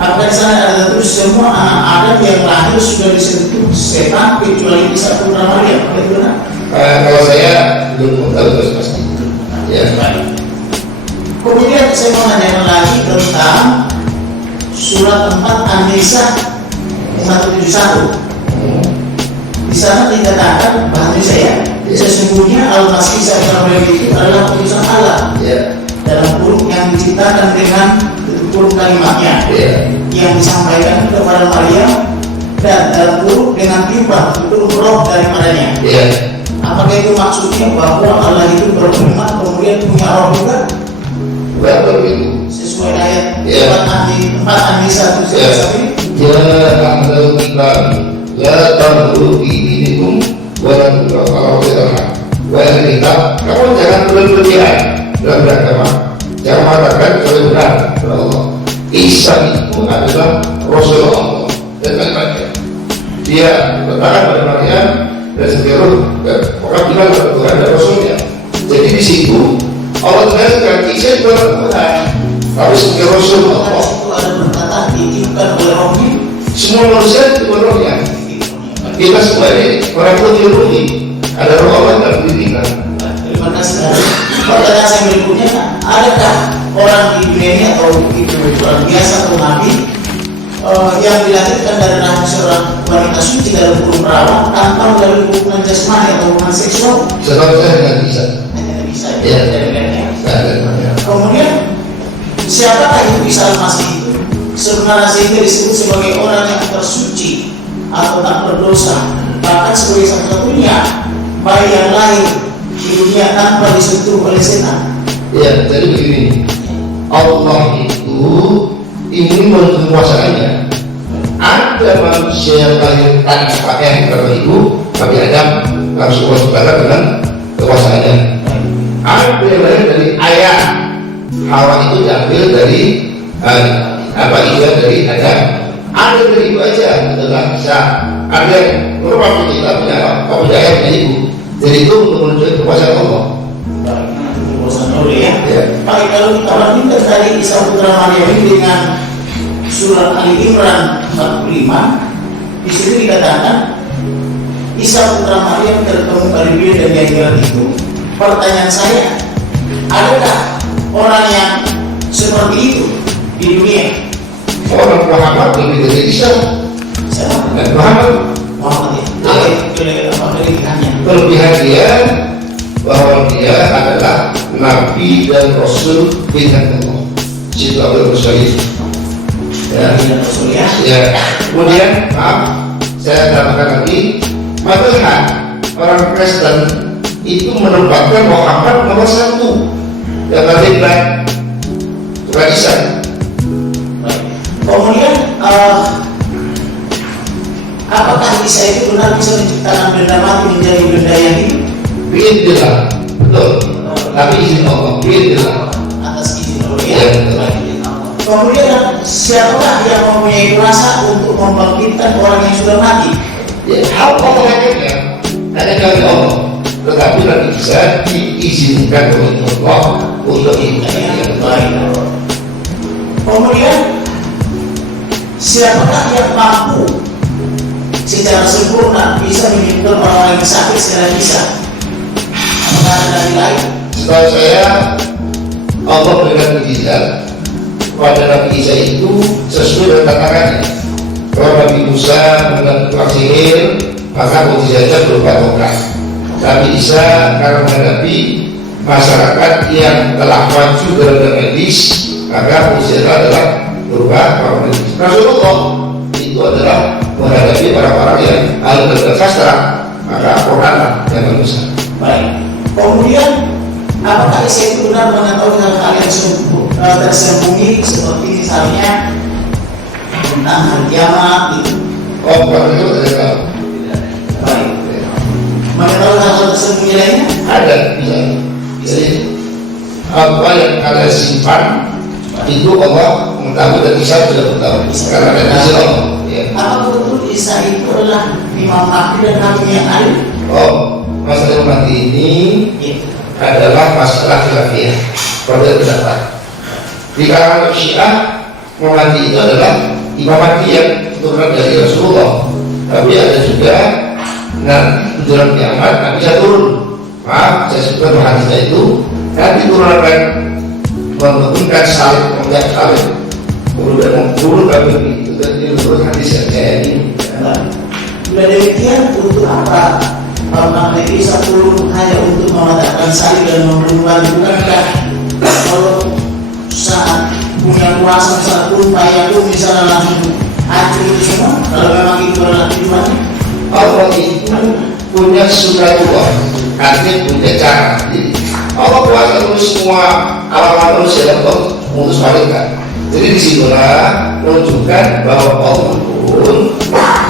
Apakah di sana ada terus semua anak Adam yang lahir sudah disentuh setan kecuali Isa putra Maryam? Kalau saya belum tahu terus pasti. Ya. Kemudian saya mau nanya lagi tentang surat 4 An-Nisa 171. Di sana dikatakan bahwa saya sesungguhnya Al-Masih Isa itu adalah utusan Allah. Dalam kurung yang diciptakan dengan kurung kalimatnya yang disampaikan kepada Maryam dan dalam kurung dengan timbang kurung roh daripadanya. Apakah itu maksudnya bahwa Allah itu berkalimat kemudian punya roh juga? Sesuai ayat 4 An-Nisa 171. Ya tahu dirikum walau kalau kita wanita kamu jangan berlebihan dalam beragama, jangan mengatakan kelebihan Allah. Isa itu adalah Rasulullah Allah dan kalimatnya. Dia bertahan pada Maryam dan sekarang orang bilang kepada Tuhan dan Rasulnya. Jadi di situ Allah tegaskan Isa itu adalah Tuhan, tapi sebagai Rasul Allah. Ada perkataan diizinkan oleh Rohnya. Semua manusia itu rohnya. Kita semua ini orang teologi, ada roh Allah dalam diri kita. Terima kasih. Pertanyaan saya berikutnya, adakah orang di dunia ini atau itu orang biasa atau nabi yang dilahirkan dari rahim seorang wanita suci dalam kurung perawan tanpa melalui hubungan jasmani atau hubungan seksual? Setahu saya tidak bisa. Tidak bisa. Ya. Kemudian siapakah itu Isa Al-Masih itu? Sebenarnya sehingga disebut sebagai orang yang tersuci atau tak berdosa, bahkan sebagai satu-satunya bayi yang lahir di dunia tanpa disentuh oleh setan. Ya, jadi begini, Allah itu ingin menguasakannya. Ada manusia yang lahir tanpa pakaian karena ibu, Nabi Adam langsung waspada dengan kekuasaannya. Ada yang lahir dari ayah, Hawa itu diambil dari dari Adam. Ada dari ibu aja, adalah bisa. Ada yang beberapa kita punya ayah punya ibu. Jadi itu untuk menunjukkan kekuasaan Allah. Kekuasaan Allah ya. Baik, kalau kita lanjutkan tadi Isa putra Maryam ini dengan surat Ali Imran 45, di situ dikatakan Isa putra Maryam tertemu Galilea dan Galilea itu. Pertanyaan saya, adakah orang yang seperti itu di dunia? Orang Muhammad lebih dari Isa. Dan Muhammad kelebihan dia bahwa dia adalah Nabi dan Rasul pilihan Allah. Situ Abdul Rasul. Ya. Kemudian maaf, saya tambahkan lagi, padahal orang Kristen itu menempatkan Muhammad nomor 1 yang kiblat bukan Isa. Kemudian apakah Isa itu benar bisa menciptakan benda mati menjadi benda yang hidup? Biidillah, betul. Tapi izin Allah, biidillah. Atas izin Allah ya. Kemudian siapakah yang mempunyai kuasa untuk membangkitkan orang yang sudah mati? Ya, hal Allah hanya dari Allah. Tetapi nanti bisa diizinkan oleh Allah untuk itu. Kemudian siapakah yang mampu secara sempurna bisa menyembuhkan orang yang sakit secara bisa? Apakah ada dari lain? Setahu saya Allah berikan mukjizat kepada Nabi Isa itu sesuai dengan tantangannya. Kalau Nabi Musa melakukan sihir, maka mukjizatnya berupa tongkat. Nabi Isa karena menghadapi masyarakat yang telah maju dalam medis, maka mukjizatnya adalah berupa medis. Rasulullah itu adalah menghadapi orang-orang yang ahli sastra, maka Quran yang manusia. Baik. Kemudian apakah Isa itu benar mengetahui hal-hal yang tersembunyi seperti misalnya tentang hari kiamat itu? Oh, bukan itu tidak tahu. Baik. Mengetahui hal-hal tersembunyi lainnya? Ada, bisa. Jadi apa yang kalian simpan itu Allah mengetahui dan Isa sudah mengetahui. Karena ada izin Allah. Ya. Apa betul Isa itu adalah Imam Mahdi dan Nabi yang adil? Oh, masalah mati ini adalah masalah khilafiyah. Pada pendapat di kalangan Syiah mati itu adalah imam mati yang turunan dari Rasulullah. Tapi ada juga nanti tujuan kiamat Nabi bisa turun. Maaf, saya sebutkan hadisnya itu nanti turun akan menurunkan salib, mengangkat salib, kemudian membunuh kami. Itu tadi menurut hadis yang saya ini. Bila demikian, untuk apa Nabi Isa turun hanya untuk mematahkan salib dan membunuh kami? Bukankah kalau saat punya kuasa saat pun payah pun misalnya langsung hancur itu semua? Kalau memang itu adalah tujuannya, Allah itu punya sunatullah, artinya punya cara. Jadi Allah kuasa terus semua alam manusia dan Allah mengutus malaikat. Jadi disitulah menunjukkan bahwa Allah pun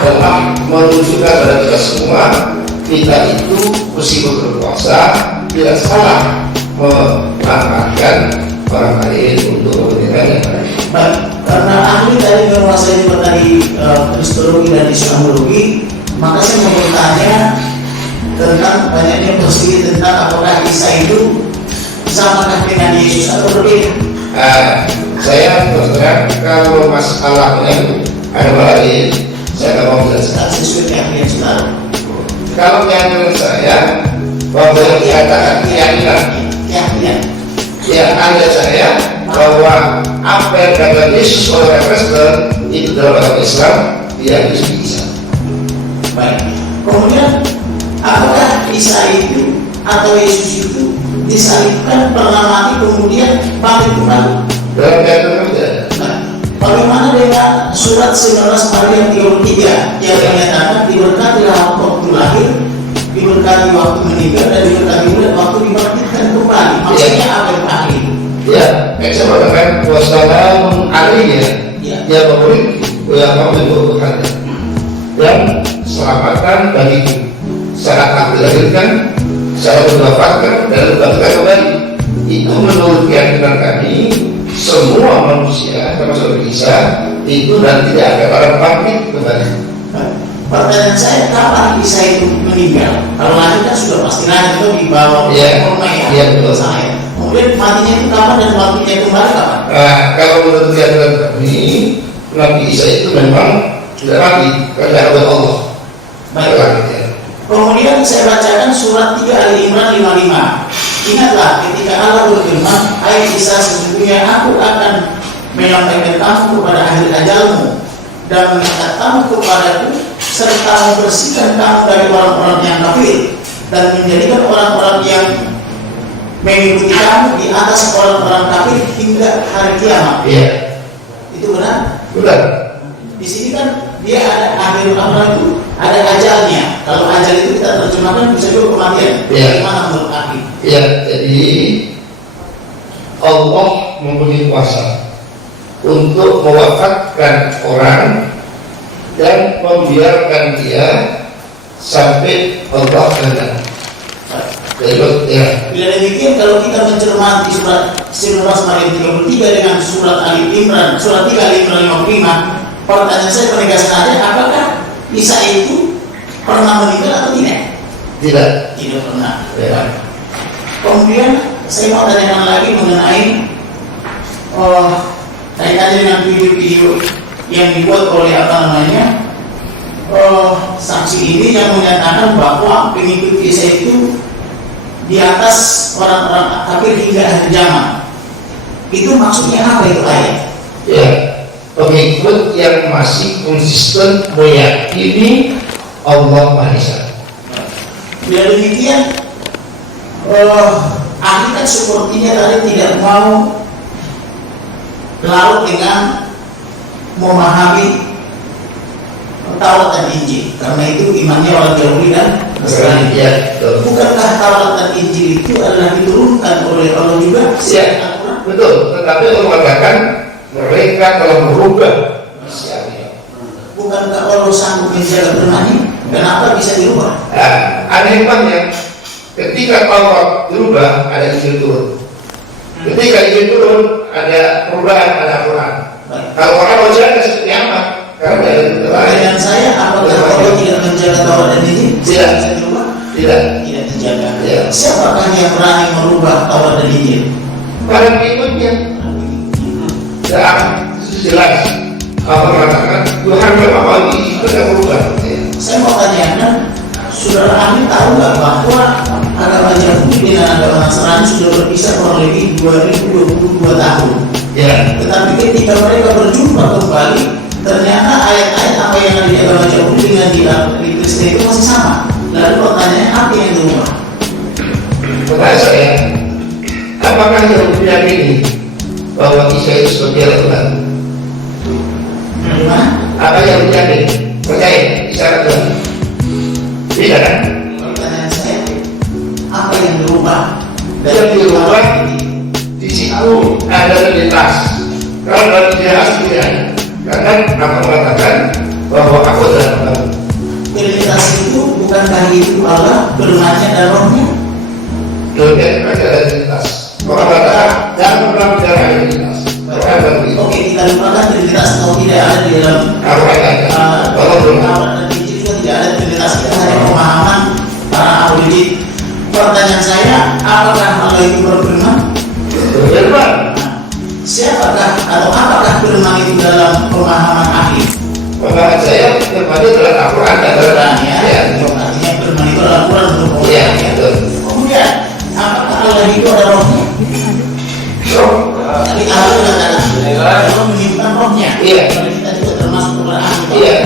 telah menunjukkan pada kita semua, kita itu meskipun berkuasa tidak salah memanfaatkan orang lain untuk kepentingan yang lain. baik, karena ahli dari menguasai materi kristologi dan islamologi, maka saya mau bertanya tentang banyaknya persegi tentang apakah Isa itu samakah dengan Yesus atau berbeda. Saya terus terang kalau masalahnya ada lain, saya tidak mau menjelaskan. Sesuai keyakinan saudara. Kalau keyakinan saya bahwa yang dikatakan keyakinan, ya anda saya bahwa apa yang kata Yesus oleh Kristen itu dalam agama Islam tidak bisa. Baik. Kemudian apakah Isa itu atau Yesus itu disalibkan pernah mati kemudian bangkit kembali? Dalam keyakinan tidak. Nah, bagaimana dengan surat 19 Maryam 33 yang menyatakan diberkatilah waktu lahir, diberkati waktu meninggal, dan diberkati waktu dibangkitkan kembali? Maksudnya apa yang ahli? Ya, saya mengatakan wassalamun alaihi, ya memberi yang mau dibutuhkan dan selamatan bagiku saat aku dilahirkan, saat aku diwafatkan dan dibangkitkan kembali. Itu menurut keyakinan kami semua manusia termasuk Isa itu nanti tidak akan orang bangkit kembali. Pertanyaan saya, kapan Isa itu meninggal? Kalau lahir kan sudah pasti lahir itu di bawah rumah ya, betul saya. Kemudian matinya itu kapan dan bangkitnya kembali kapan? Kalau menurut keyakinan kami, Nabi Isa itu memang tidak mati karena oleh Allah. Baik. Kemudian saya bacakan surat 3 Ali Imran 55. Ingatlah ketika Allah berfirman, hai Isa, sesungguhnya aku akan menyampaikan kamu kepada akhir ajalmu dan mengangkat kamu kepadaku serta membersihkan kamu dari orang-orang yang kafir dan menjadikan orang-orang yang mengikuti kamu di atas orang-orang kafir hingga hari kiamat. Iya. Itu benar? Benar. Di sini kan dia ada akhir amar itu, ada ajalnya. Kalau ajal itu kita terjemahkan bisa juga kematian. Bagaimana menurut ahli? Ya, jadi Allah mempunyai kuasa untuk mewafatkan orang dan membiarkan dia sampai Allah kehendak. Ya. Bila demikian, kalau kita mencermati surat 19 Maryam 33 dengan surat Ali Imran, surat 3 Ali Imran 55, pertanyaan saya penegasan ada, apakah Isa itu pernah meninggal atau tidak? Tidak. Tidak pernah. Ya. Kemudian saya mau tanyakan lagi mengenai kaitannya dengan video-video yang dibuat oleh saksi ini yang menyatakan bahwa pengikut Isa itu di atas orang-orang kafir hingga akhir zaman. Itu maksudnya apa itu ayat? Ya, pengikut yang masih konsisten meyakini Allah Maha Esa. Bila demikian, ahli kan sepertinya tadi tidak mau larut dengan memahami Taurat dan Injil, karena itu imannya orang Yahudi dan Nasrani. Ya, Bukankah Taurat dan Injil itu adalah diturunkan oleh Allah juga? Ya, betul. Tetapi Allah mengatakan mereka telah merubah manusia. Bukankah Allah sanggup menjaga firman-Nya? Kenapa bisa dirubah? Ada hikmahnya. Ketika Taurat dirubah, ada Injil turun. Ketika Injil turun, ada perubahan, ada Al-Quran. Kalau orang mau jaga seperti apa? Karena ada pertanyaan saya, apakah Allah tidak menjaga Taurat dan Injil? Tidak. Bisa dirubah? Tidak. Tidak terjaga. Ya. Siapakah yang berani merubah Taurat dan Injil? Para pengikutnya. Jelas. Allah mengatakan Tuhan memang bagi itu tidak berubah. Saya mau tanyakan, saudara Amin tahu nggak bahwa agama Yahudi dengan agama Nasrani sudah berpisah kurang lebih 2022 tahun. Ya. Tetapi ketika mereka berjumpa kembali, ternyata ayat-ayat apa yang ada di agama Yahudi dengan di Kristen itu masih sama. Lalu pertanyaannya apa yang berubah? Pertanyaan saya, apakah Yahudi yakini bahwa Isa itu sebagai Tuhan? Bagaimana? Apa Yahudi yakin? Percaya Isa adalah Tuhan? Tidak kan? Pertanyaan saya, apa yang berubah? Yang berubah di situ ada identitas. Kalau dalam identitas tidak ada. Karena aku mengatakan bahwa aku adalah Tuhan. Trinitas itu bukankah itu Allah bermanya dan rohnya? Dunia itu ada identitas. Orang katakan jangan pernah bicara identitas. Oke, kita lupakan trinitas atau tidak ada di dalam Aku katakan, kalau belum Taurat dan Injil juga tidak ada trinitas, kita hanya pemahaman para ahli. Pertanyaan saya, apakah Allah itu berfirman? berfirman. Siapakah atau apakah firman itu dalam pemahaman ahli? Pemahaman saya firman itu adalah Al-Quran dan Quran ya, ya. artinya firman itu adalah Quran untuk Iya, orang ya. betul. Kemudian, apakah Allah itu ada rohnya? Tapi Allah mengatakan Allah menyimpan rohnya. Iya. Kalau kita juga termasuk Quran ahli. Iya.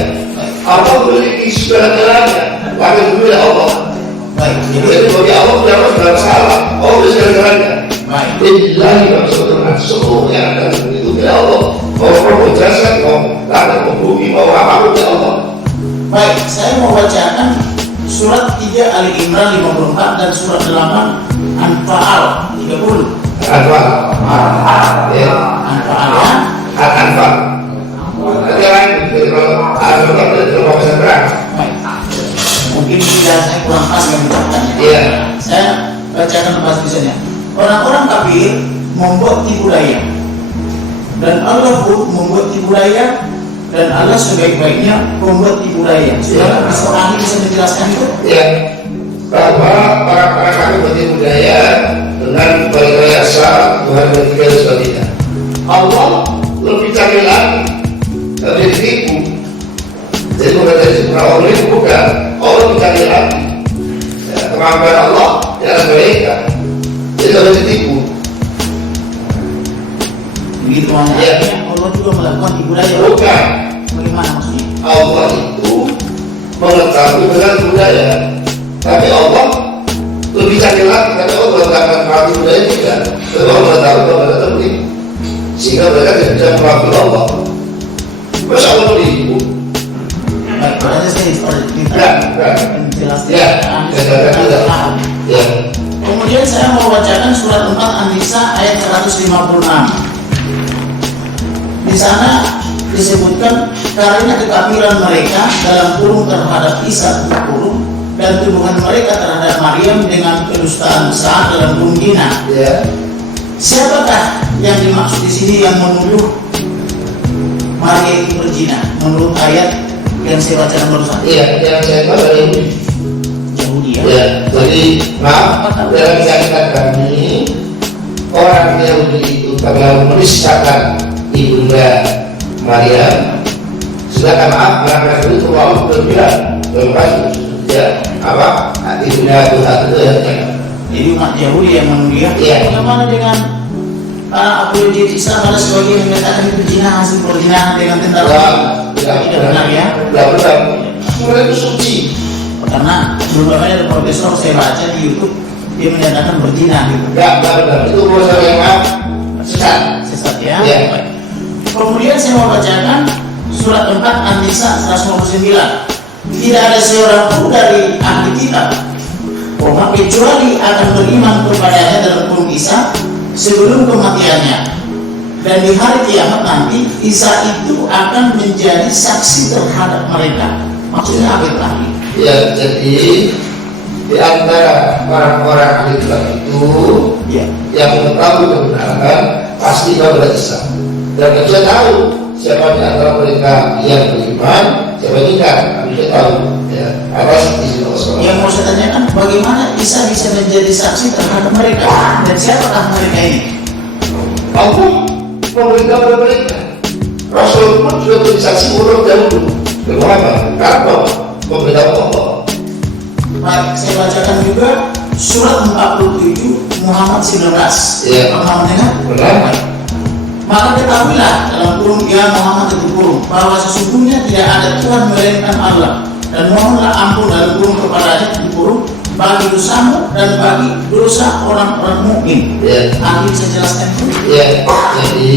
Allah memiliki segala-galanya. Wakil dulu Allah. Baik, Jadi bagi Allah tidak ada salah. Allah bisa segala-galanya. baik. Billahi wa sallam seluruh yang ada itu tidak Allah. Mau menjelaskan, mau lakukan menghubungi, mau apapun tidak Allah. Baik, saya mau bacakan surat 3 Ali Imran 54 dan surat 8 Anfal 30. Anfal. Ya. Anfal ya. Anfal. Nanti lain. Anfal itu bahasa perang. Baik. Mungkin tidak saya kurang pas yang dibacakannya. Iya. Saya bacakan pas tulisannya. Orang-orang kafir membuat tipu daya, dan Allah pun membuat tipu daya, dan Allah sebaik-baiknya membuat tipu daya. Saudara bisa ahli bisa menjelaskan itu? Ya, bahwa para kami bertipu daya dengan berrekayasa Tuhan bertiga dan sebagainya. Allah lebih canggih lagi, lebih ditipu. Jadi bukan dari orang ini bukan, Allah lebih canggih lagi. Ya, kemampuan Allah yang mereka, jadi lebih ditipu. Begitu Iya. maknanya Allah juga melakukan tipu daya. Bukan, Bagaimana maksudnya? Allah itu mengetahui dengan budaya, tapi Allah lebih canggih lagi. Tapi Allah mengatakan mati budaya tidak. Tapi Allah mengetahui bahwa mereka tertipu, sehingga mereka tidak bisa mengakui Allah. Masa Allah menipu? Baik, berarti saya Enggak. menjelaskan. Ya, saya tidak. Ya, Kemudian saya mau bacakan surat 4 An-Nisa ayat 156. Di sana disebutkan karena kekafiran mereka dalam kurung terhadap Isa kurung dan tuduhan mereka terhadap Maryam dengan kedustaan besar dalam kurung zina. ya. Siapakah yang dimaksud di sini yang menuduh Maria itu berzina menurut ayat yang saya bacakan barusan? Iya, yang saya tahu dari ini. Yahudi ya. Ya, jadi maaf dalam keyakinan kami orang Yahudi itu kalau menistakan ibunda Maryam, sedangkan maaf mereka itu Allah berbilang berpas ya apa ibunda Tuhan itu ya. Jadi umat Yahudi yang menuduh. Iya. Bagaimana dengan para apologet Islam ada sebagian yang mengatakan itu zina hasil perzinahan dengan tentara? Tidak benar ya. Tidak benar. Mereka itu suci. Karena belum ada profesor saya baca di YouTube dia menyatakan berzina gitu. Tidak benar. Itu urusan yang maaf sesat. Sesat ya. Iya. Kemudian saya mau bacakan surat 4 An-Nisa 159. Tidak ada seorang pun dari ahli kitab kecuali akan beriman kepadanya dalam kurung Isa sebelum kematiannya, dan di hari kiamat nanti Isa itu akan menjadi saksi terhadap mereka. Maksudnya apa itu ahli? Ya, jadi di antara orang-orang ahli kitab itu Ya. yang mengetahui kebenaran pasti kepada Islam, dan dia tahu siapa di antara mereka yang beriman, siapa yang tidak. Dia tahu ya atas izin Allah. Yang mau saya tanyakan, bagaimana Isa bisa menjadi saksi terhadap mereka, dan siapakah mereka ini? Allah memberikan kepada mereka. Rasul pun sudah bersaksi urut dahulu ke Muhammad karena pemberitahuan Allah. Baik, saya bacakan juga surat 47 Muhammad 19. Iya. Muhammad dengar? Benar. Baik. Maka ketahuilah dalam kurung ya Muhammad itu kurung bahwa sesungguhnya tidak ada Tuhan melainkan Allah, dan mohonlah ampun dalam kurung kepadanya di kurung bagi dosamu dan bagi dosa orang-orang mukmin. Ya. Akhir saya jelaskan itu. Ya, jadi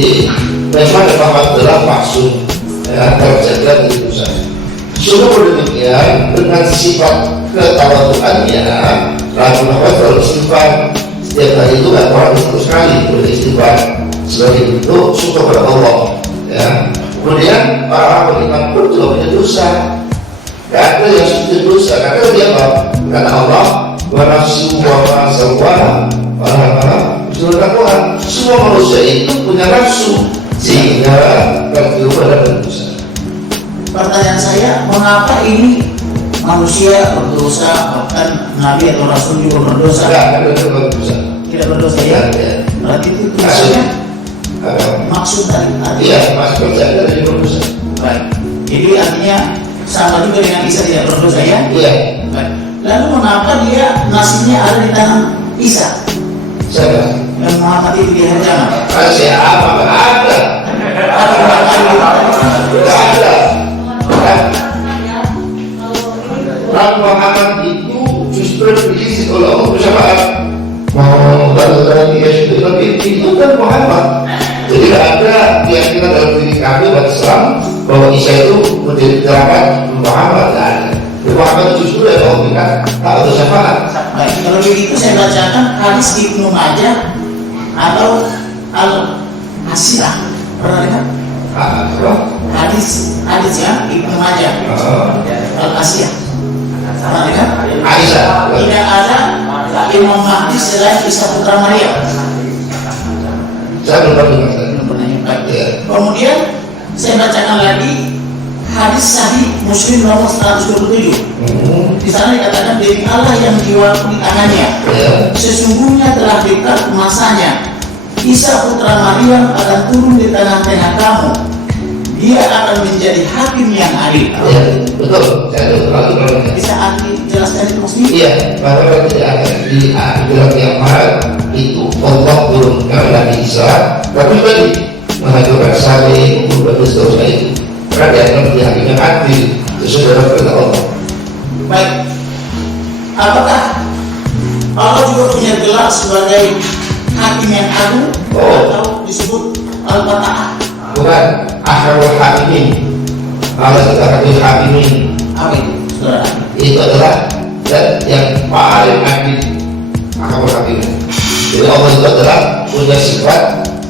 memang Muhammad adalah maksud terjaga dari dosa. Sungguh demikian dengan sifat ketawaduannya, Rasulullah selalu istighfar setiap hari itu kan orang terus sekali beristighfar sebagai bentuk syukur kepada Allah. Ya. Kemudian para beriman pun juga punya dosa. Gak ada yang sudah dosa. Karena dia apa? Kata Allah, wa nafsu wa ma sawwaha surah Tuhan. Semua manusia itu punya nafsu sehingga tertidur pada dosa. Pertanyaan saya, mengapa ini manusia berdosa, bahkan Nabi atau Rasul juga berdosa? Tidak ada dosa. Tidak berdosa ya? Berarti itu tulisannya maksud dari Iya, maksud saya dari dosa. Baik. Jadi artinya sama juga dengan Isa tidak berdosa ya? Iya. Baik. Lalu mengapa dia nasibnya ada di tangan Isa? Siapa? Yang Muhammad itu di hari zaman. Siapa? Tidak ada. Tidak ada. Nabi Muhammad itu justru diisi oleh Allah bersyafaat. Itu kan Muhammad. Jadi tidak ada keyakinan dalam diri kami umat Islam bahwa Isa itu menjadi terapan Muhammad. Muhammad justru yang Allah berikan tak ada syafaat. Baik, kalau begitu saya bacakan hadis Ibnu Majah atau Al-Asirah. Pernah dengar? Hadis ya Ibnu Majah Al-Asirah. Pernah dengar? Aisyah. Tidak ada Imam Mahdi selain Isa putra Maryam. Saya belum pernah dengar. Belum pernah ya. Baik. Iya. Kemudian saya bacakan lagi hadis Sahih Muslim nomor 127. Di sana dikatakan demi Allah yang jiwaku di tangannya, sesungguhnya telah dekat masanya Isa putra Maryam akan turun di tengah-tengah kamu. Dia akan menjadi hakim yang adil. Iya, betul. Saya terlalu Bisa arti jelaskan itu maksudnya? Iya, bahwa tidak akan di akhirat yang mahal itu Allah turunkan Nabi Isa, tapi tadi menghadirkan saleh, dan seterusnya itu. Karena dia akan menjadi hakim yang adil sesuai dengan perintah Allah. Baik. Apakah Allah juga punya gelar sebagai hakim yang agung atau disebut Al-Fata'ah? Bukan akhirul hakimin. Allah kita hakim hakimin. Apa itu, saudara? Itu adalah dan yang paling adil akhirul hakimin. Jadi Allah itu adalah punya sifat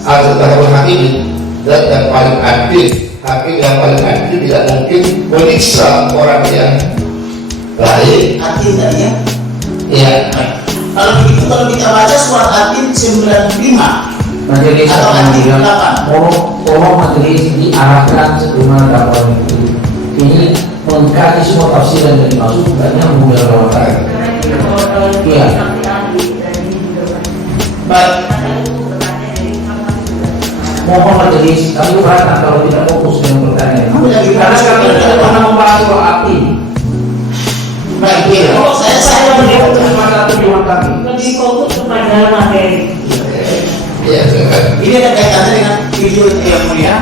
akhirul hakimin dan yang paling adil. Hakim yang paling adil tidak mungkin menyiksa orang yang baik. Atin tadi ya? Iya. Kalau begitu, kalau kita baca surat Atin 95 Majelis atau Atin 8, tolong majelis diarahkan sebagaimana dakwaan itu. Ini mengkaji semua tafsir yang dimaksud banyak mengambil rawakan. Iya. baik. Mohon majelis kami berharap kalau tidak fokus dengan pertanyaan. Karena kami tidak pernah membahas soal Atin. Baik, ya. Saya menjawab satu jawaban kami. Lebih fokus kepada materi. Iya, silakan. Ini ada kaitannya dengan video yang mulia.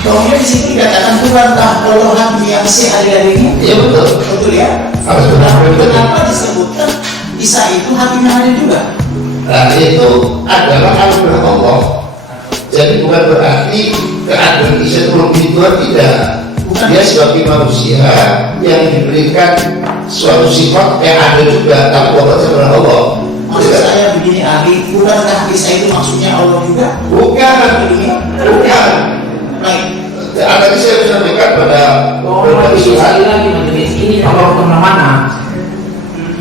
Kemudian di sini dikatakan bukankah kalau hakim yang sehari-hari ini? Iya betul. Betul ya? Harus benar. Kenapa disebutkan Isa itu hakim yang adil juga? Nah itu adalah anugerah Allah. Jadi bukan berarti keadilan Isa itu lebih tua, tidak. Bukan. Dia sebagai manusia yang diberikan suatu sifat yang ada juga, tapi Allah sebenarnya Allah. Maksud saya begini ahli, bukankah Isa itu maksudnya Allah juga? Bukan, bukan. Baik. Tadi saya sampaikan pada beberapa surat. Lagi majelis ini kalau kemana-mana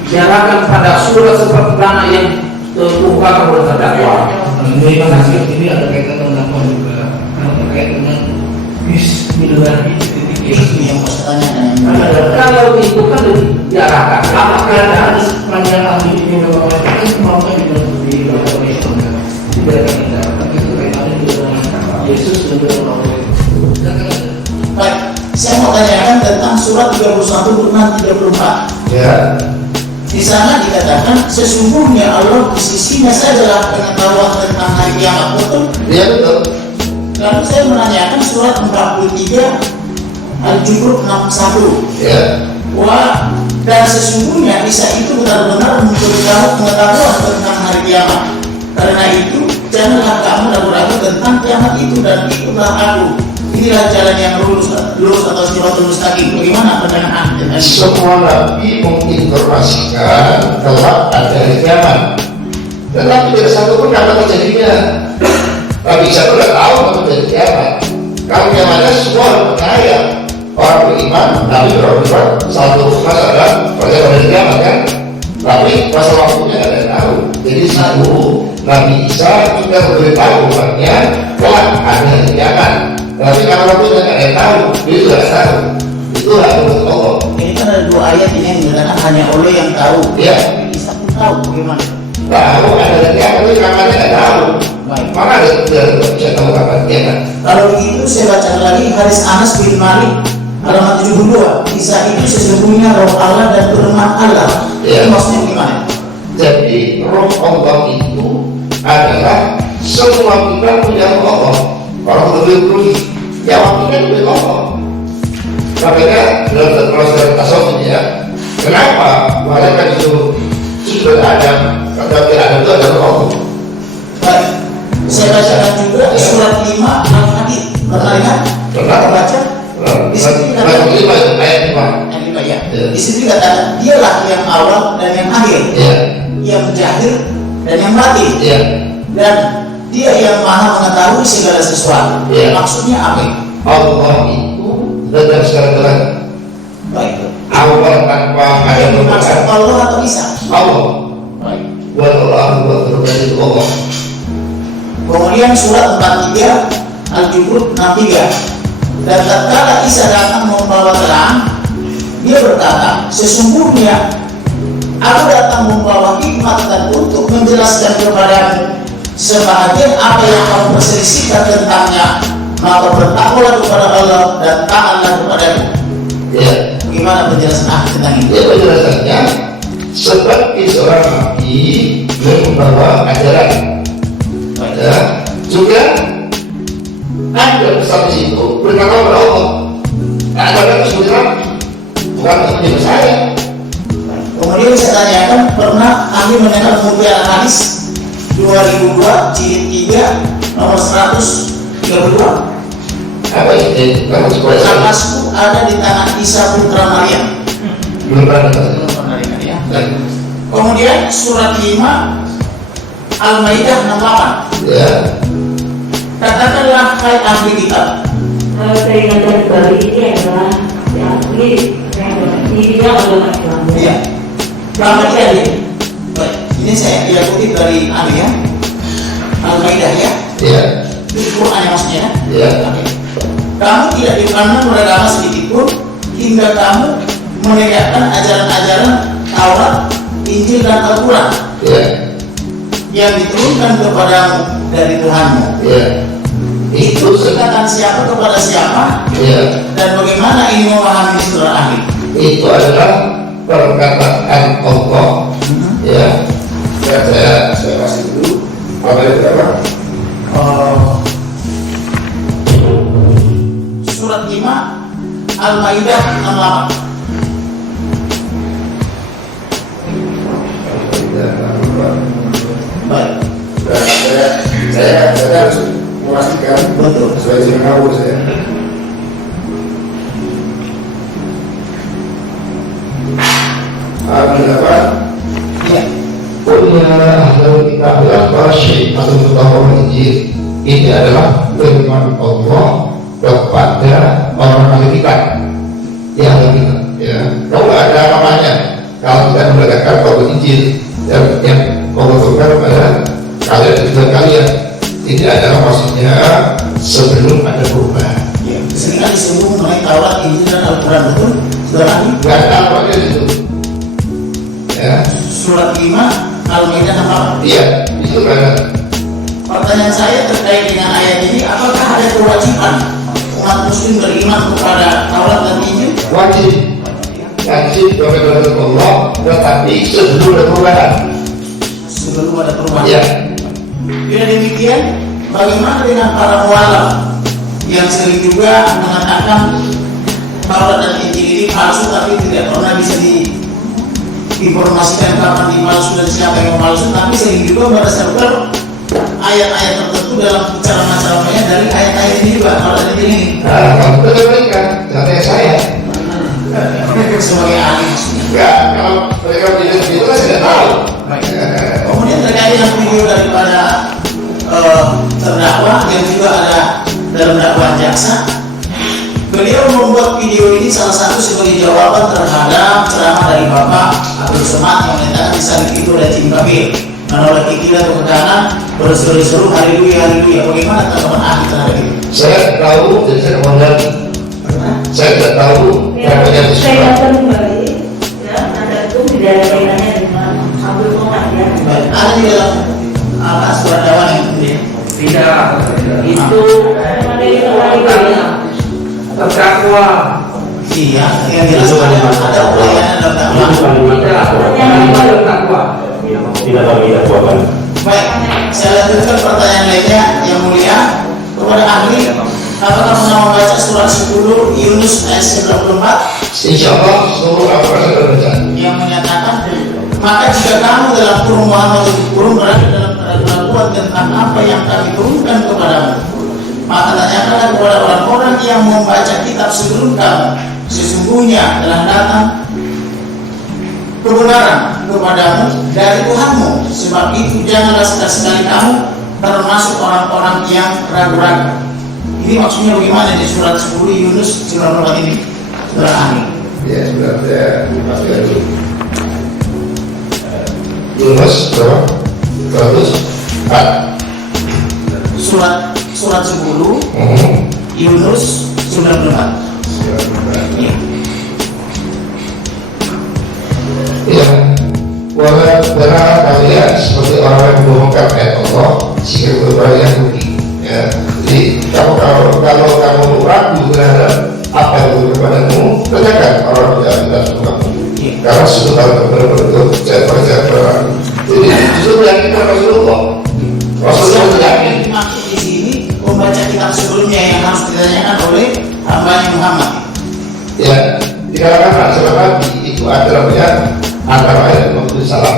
silakan pada surat seperti mana yang terbuka kepada terdakwa. Ini kan hasil ini ada kaitan dengan apa juga, terkait dengan Bismillahirrahmanirrahim. Ini yang saya tanyakan. Kalau itu kan diarahkan. Apakah ada hadis panjang ahli ini memang mau juga di dalam Islam? Tidak ada, tapi itu kaitannya dengan Yesus dan dengan Allah. Baik, tentang surat 31 34. Ya. Di sana dikatakan sesungguhnya Allah di sisinya sajalah pengetahuan tentang hari kiamat, betul? Iya betul. Lalu saya menanyakan surat 43 Al-Jum'ah 61. Ya. Wah, dan sesungguhnya Isa itu benar-benar memberitahu pengetahuan tentang hari kiamat. Karena itu janganlah kamu ragu-ragu tentang kiamat itu, dan ikutlah aku. Inilah jalan yang lurus atau siratul mustaqim. Bagaimana pandangan Anda? Semua nabi menginformasikan kelak ada hari kiamat, tetapi tidak satu pun dapat terjadinya. Nabi Isa itu tidak tahu kapan terjadi kiamat. Kalau kiamatnya semua orang percaya, orang beriman, Nabi beriman satu mas ada percaya pada kiamat kan. Tapi masa waktunya tidak ada yang tahu. Jadi satu Nabi Isa juga memberitahu umatnya kelak ada hari kiamat. Tapi kalau waktunya tidak ada yang tahu, dia sudah tidak tahu. Itu hak menurut Allah. Ini kan ada dua ayat ini yang mengatakan hanya Allah yang tahu. Ya. Isa pun tahu bagaimana. Tahu ada hari kiamat, tapi kamarnya tidak tahu. Baik. Mana ada tidak bisa tahu kapan kiamat? Kalau begitu saya baca lagi hadis Anas bin Malik halaman 72. Isa itu sesungguhnya roh Allah dan firman Allah. Ya. Itu maksudnya gimana? Jadi roh Allah itu adalah semua kita punya roh Allah. Orang lebih jawab kita punya Allah. Makanya dalam proses tasawuf ini ya, kenapa mereka itu sudah ada kata tidak ada itu adalah Allah. Baik. Saya bacakan juga surat 5 Al-Hadid. Pernah lihat? Pernah. Baca? Di sini Ayat 5 ayat 5 ya. Di sini dikatakan dialah yang awal dan yang akhir, yang zahir dan yang batin, dan dia yang maha mengetahui segala sesuatu. Maksudnya apa? Allah itu datang segala-galanya. Baik. Awal tanpa ada Yang dimaksud perbedaan. Allah atau Isa? Allah. Baik. Wallahu akbar itu Allah. Kemudian surat 43 Al-Jum'ah 63. Dan tatkala Isa datang membawa terang, dia berkata, sesungguhnya aku datang membawa hikmat dan untuk menjelaskan kepadamu sebahagian apa yang kamu perselisihkan tentangnya, maka bertakwalah kepada Allah dan taatlah kepada-Nya. Ya. Bagaimana penjelasan tentang itu? Dia penjelasannya sebagai seorang nabi yang membawa ajaran. Ya. Juga ada pesan di situ berkata kepada Allah. Ajaran itu sebagai nabi, bukan sebagai saya. Kemudian saya tanyakan, pernah ahli mendengar mutiara hadis 2002 jilid 3 nomor 132? Apa itu? Kamu sekolah saya. Napasku ada di tangan Isa putra Maryam. Belum pernah dengar. Belum pernah dengar ya. Kemudian surat 5 Al-Maidah 68. Ya. Katakanlah hai ahli kitab. Kalau saya ingatkan kembali ini adalah yang ini dia adalah Islam. Iya. Berapa dia? Baik. Ini saya kutip dari ahli ya. Al-Maidah ya. Ya. Itu Quran yang maksudnya. Ya. Oke. Kamu tidak dipandang beragama sedikit pun hingga kamu menegakkan ajaran-ajaran Taurat, Injil dan Al-Quran Ya. yang diturunkan kepadamu dari Tuhanmu. Ya. Itu perkataan siapa kepada siapa, Ya. dan bagaimana ini memahami surah ahli? Itu adalah perkataan Allah. Ya. Saya kasih dulu. Apa itu berapa? Surat 5 Al-Maidah 68. Baik. Saya harus memastikan Betul. sesuai dengan kamu saya. Apa? Iya. Punya ahli kitab al-Basyir atau Mutawar Injil. Ini adalah firman Allah kepada orang ahli kitab. Ya, ahli kitab. Ya, kalau nggak ada namanya, kalau kita mengatakan bahwa Injil yang Allah turunkan kepada kalian dan kalian, ini adalah maksudnya sebelum ada perubahan. Ya. Sering kali disebut mengenai Taurat, Injil dan Al-Quran, betul? Surah ahli. Nggak ada apa-apa itu. Ya, Surat 5 Al-Maidah 68. iya, itu kan. Pertanyaan saya terkait dengan ayat ini, apakah ada kewajiban umat muslim beriman kepada Taurat dan Injil? wajib kepada Allah, tetapi sebelum ada perubahan. Sebelum ada perubahan. Ya. Bila demikian, bagaimana dengan para mualaf yang sering juga mengatakan Taurat dan Injil ini palsu tapi tidak pernah bisa diinformasikan kapan dipalsu dan siapa yang memalsu, tapi sering juga berdasarkan ayat-ayat tertentu dalam ceramah-ceramahnya dari ayat-ayat ini juga Taurat dan Injil ini. Nah, kalau itu mereka, katanya saya. Sebagai ahli. Enggak, kalau mereka bilang begitu kan saya tidak tahu. Kemudian terkait dengan video daripada terdakwa yang juga ada dalam dakwaan jaksa, beliau membuat video ini salah satu sebagai jawaban terhadap ceramah dari Bapak Abdul Somad yang menyatakan disalik itu oleh tim kafir, menolak ikilah atau kekanan, berseru-seru haleluya haleluya. Bagaimana tanggapan ahli terhadap itu? Saya tahu, jadi saya mau ganti. Saya tidak tahu namanya di Saya surat. akan kembali, ya, ada itu tidak ada kaitannya dengan Abdul Somad ya. Baik, ada di dalam apa surat dakwaan yang kemudian Tidak, itu terdakwa. iya yang jelas ada pelayanan dalam dakwaan. Tidak, terdakwa. Tidak kami dakwakan. Baik, saya lanjutkan pertanyaan lainnya yang mulia kepada ahli. Apakah pernah membaca surat 10 Yunus ayat 94 Insya Allah seluruh apa saya baca. yang menyatakan, maka jika kamu dalam kurung Muhammad kurung berada dalam keraguan tentang apa yang kami turunkan kepadamu, maka tanyakanlah kepada orang-orang yang membaca kitab sebelum kamu, sesungguhnya telah datang kebenaran kepadamu dari Tuhanmu. Sebab itu janganlah sekali-sekali kamu termasuk orang-orang yang ragu-ragu. Ini maksudnya bagaimana di surat 10 Yunus 94 ini? Surat ahli. Ya, sudah saya masukkan dulu. Yunus berapa? 104. Surat 10 Yunus 94. Iya. Ya, wala kalian seperti orang yang membohongkan ayat Allah, sehingga berbayar rugi. Ya, jadi kalau kamu ragu terhadap apa yang diberikan kepadamu, tanyakan orang yang tidak suka. Karena sebentar benar-benar saya percaya. Jadi justru yang kita Rasulullah tidak yakin. Maksud di sini membaca kitab sebelumnya yang harus ditanyakan oleh hambanya Muhammad. Ya, dikarenakan sebab Nabi itu adalah antara ayat 50 salam.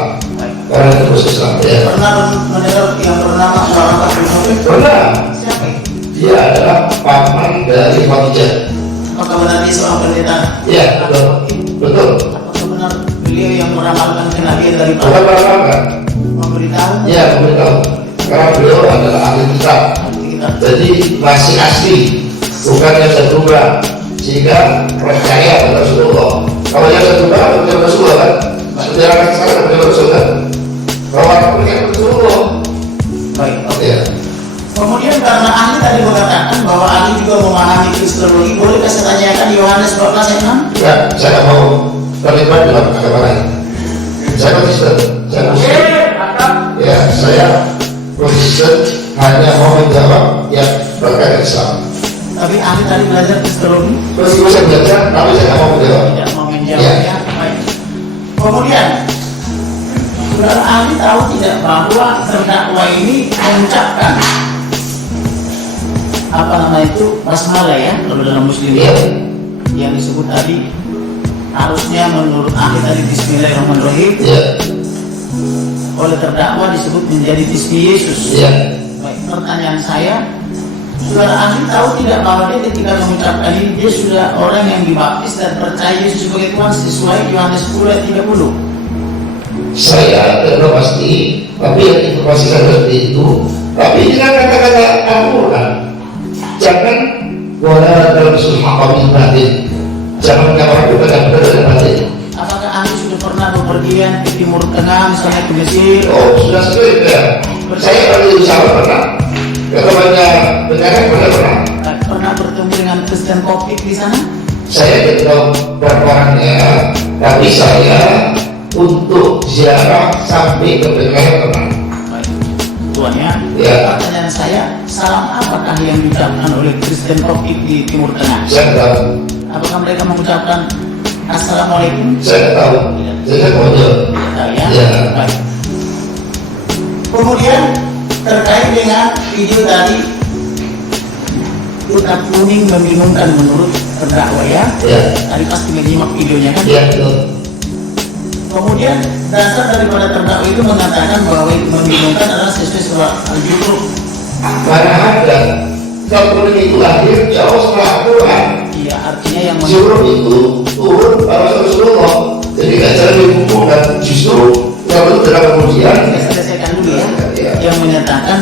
Orang yang terus Islam ya. Pernah mendengar yang bernama Muhammad bin Hafid? Pernah. Siapa itu? Dia adalah paman dari Khadijah. Apakah benar dia seorang pendeta? Ya, betul. Apakah benar beliau yang meramalkan kenabian dari Bukan para beramalkan. memberitahu? Ya, memberitahu. Karena beliau adalah ahli kitab. Kita Jadi masih asli, bukan yang terubah, sehingga percaya pada Rasulullah. Kalau yang terubah, bukan Rasulullah kan? Sejarah kan sekarang bukan Rasulullah. Kalau orang percaya Rasulullah, baik. Oke. ya. Kemudian karena ahli tadi mengatakan bahwa ahli juga memahami kristologi, boleh saya tanyakan Yohanes 14 ayat 6? Ya, saya nggak mau terlibat dalam agama lain. Saya Kristen, saya Muslim. Ya, saya Kristen hanya mau menjawab yang berkaitan Islam. Tapi ahli tadi belajar kristologi, Meskipun saya belajar, tapi saya nggak mau menjawab. tidak mau menjawabnya. Baik. Kemudian, saudara ahli tahu tidak bahwa terdakwa ini mengucapkan apa nama itu basmalah ya kalau dalam Muslim Iya. yang disebut tadi harusnya menurut ahli tadi Bismillahirrahmanirrahim, Ya, oleh terdakwa disebut menjadi Bismi Yesus. ya. Baik, pertanyaan saya, saudara ahli tahu tidak bahwa dia ketika mengucapkan ini dia sudah orang yang dibaptis dan percaya Yesus sebagai Tuhan sesuai Yohanes 10 ayat 30. Saya tidak pasti, tapi yang informasi saya seperti itu. Tapi dengan kata-kata Al-Quran, jangan wala dalam surah Al-Qabil batin. Jangan orang berbeda dan batin. Apakah ahli sudah pernah bepergian ke Timur Tengah, misalnya ke Mesir? Oh, sudah sekali ya. Saya kalau di Sarawak pernah. Kalau banyak bencana pernah. Pernah bertemu dengan Kristen Koptik di sana? Saya tidak tahu berapa orangnya, tapi saya untuk ziarah sampai ke Bengkulu pernah. Baik, tuannya. Ya. Pertanyaan saya, salam apakah yang diucapkan oleh Kristen Koptik di Timur Tengah? Saya tidak tahu. Apakah mereka mengucapkan Assalamualaikum? Saya nggak tahu. Saya mau jawab. Ya. Ya. Baik. Kemudian terkait dengan video tadi, kita kuning membingungkan menurut terdakwa ya. Ya. Tadi pasti menyimak videonya kan. Ya, betul. Kemudian dasar daripada terdakwa itu mengatakan bahwa itu membingungkan adalah sesuai surat al-Juruf. Mana ada kalau itu lahir jauh setelah Al-Quran. Iya, artinya yang Juruf itu turun pada Rasulullah. Jadi nggak cara dihubungkan. Justru kalau itu kemudian Saya selesaikan dulu ya. Ya. Yang menyatakan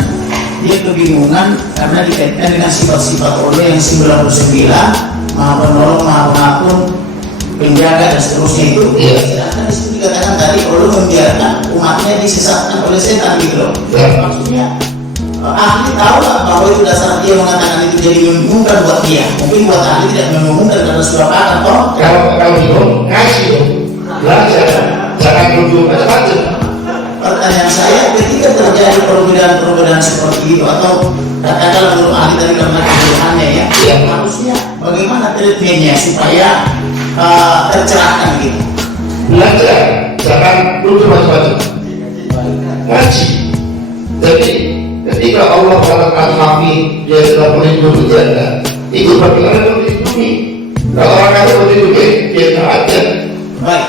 dia kebingungan karena dikaitkan dengan sifat-sifat Allah yang 99, Maha Penolong, Maha Pengampun, Penjaga dan seterusnya itu. Iya. Sedangkan di situ dikatakan tadi Allah membiarkan umatnya disesatkan oleh setan gitu loh. Ya. Maksudnya ahli tahu nggak bahwa itu dasar dia mengatakan itu jadi membingungkan buat dia. Mungkin buat ahli tidak membingungkan karena sudah paham toh. Kalau bingung kasih dong. Belajar. Jangan duduk macam-macam. Pertanyaan saya, ketika terjadi perbedaan-perbedaan seperti itu atau katakanlah menurut ahli tadi karena kebutuhannya ya, Iya. harusnya bagaimana treatmentnya supaya tercerahkan gitu. Belajar. Jangan duduk macam-macam. Ngaji. Jadi ketika Allah mengatakan kami dia telah melindungi janda, itu bagaimana melindungi? Kalau orang kata melindungi, dia tak ada. Baik.